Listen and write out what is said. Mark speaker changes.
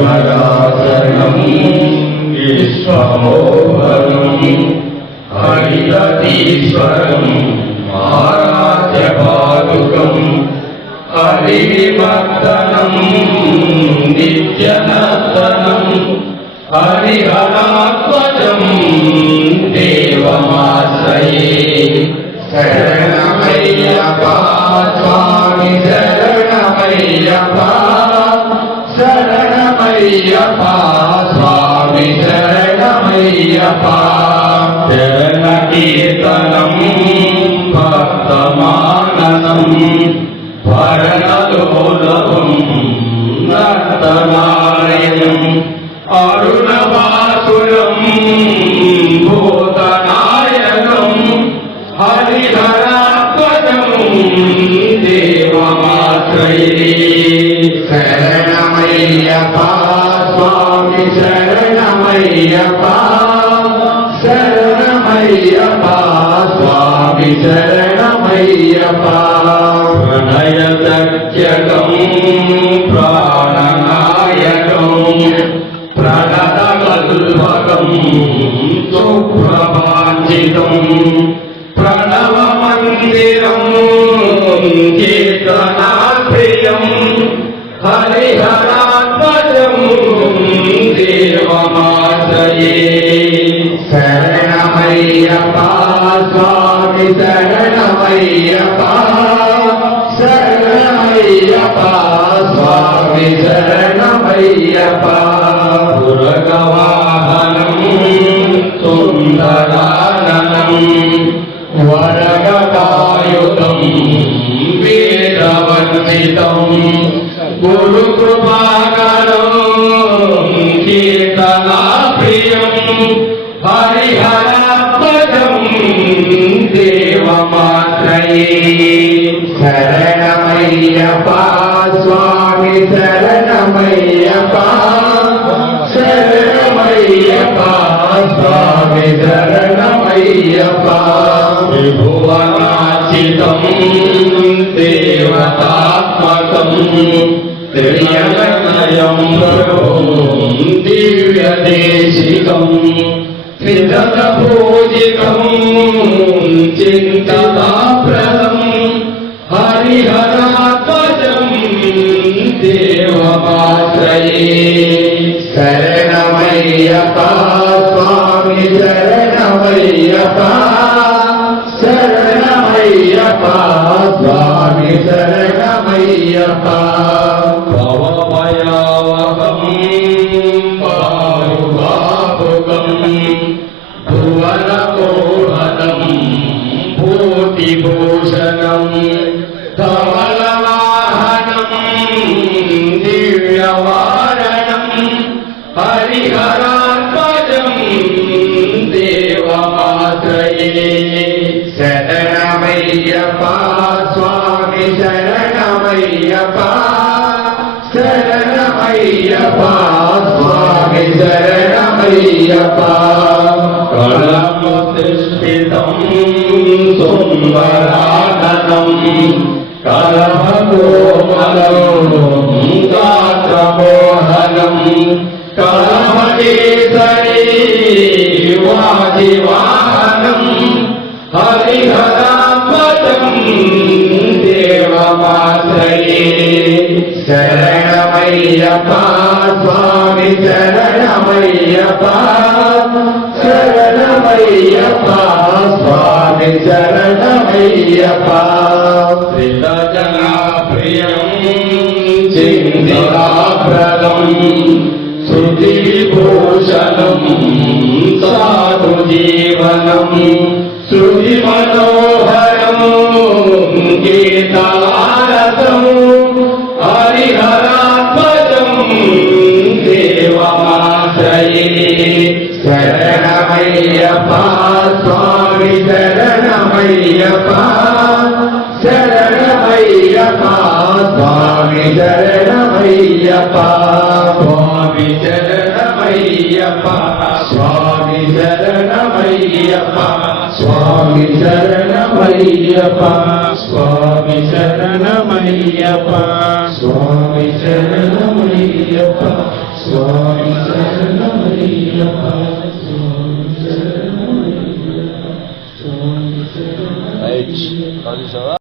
Speaker 1: హరివరాసనం విశ్వమోహరం హరితీశ్వరం ఆరాధ్య పాదుకం హరివిమర్దనం నిత్యనర్దనం హరిహరాత్మజం దేవమాశ్రయే శరణమయ్యప్ప స్వామి शरणमय्यपा स्वामी शरणमय्यपा चरणकीर्तनम् भक्तमानसम् भरणलोलभम् नर्तनायनम् अरुणवासुरम् भूतनायकम् हरिहरात्मजम् देवमाश्रये शरण శరణమయ్యప్ప స్వామి శరణమయ్యప్ప శరణమయ్యప్ప స్వామి శరణమయ్యప్ప. ప్రణయ సత్యకం ప్రాణనాయకం ప్రణతకల్పకం సుప్రభాంజితం ప్రణవ మందిరం சரணமையப்பா சுவாமி சரணமையப்பா சரணமையப்பா சுவாமி சரணமையப்பா புரகவாகனம் சுந்தரானனம் வரகதாயுதம் வேதவந்திதம் குரு கிருபாகரம் கீழ ஹரிஹரப்பதம் தேவமாத்ரயே. சரணமையப்பா சுவாமி சரணமையப்பா சரணமையப்பா சுவாமி சரணமையப்பா விபுவனாய் విదత చింతతాప్రదం హరిహరాత్మజం దేవమాశ్రయే శరణమయ్యప్ప స్వామి శరణమయ్యప్ప శరణమయ్యప్ప స్వామి శరణమయ్యప్ప சரணமையப்பா சுவாமி சரணமையப்பா சரணமையப்பா சுவாமி சரணமையப்பா. கலமுதிஷ்டிதம் சும்பராதனம் கலமகோமலம் காத்தமோகனம் கலமகேசரி வாதிவா హరిహరాత్మజం దేవమాశ్రయే శరణమయ్యప్ప స్వామి శరణమయ్యప్ప శరణమయ్యప్ప స్వామి శరణమయ్యప్ప శ్రీతజనాప్రియం చిందిరాప్రదం శృతి విభూషణం సాధు జీవనం శృతి మనోహరము గీతారసం హరిహరాత్మజం దేవమాశ్రయే శరణమయ్యప్ప స్వామి శరణమయ్యప్ప శరణమయ్యప్ప స్వామి శరణమయ్యప్ప స్వామి శరణమయ్యప్ప స్వామి శరణమయ్యప్ప స్వామి శరణమయ్యప్ప స్వామి శరణమయ్యప్ప
Speaker 2: శరణమయ్యప్ప స్వామి శరణమయ్యప్ప స్వామి శరణమయ్యప్ప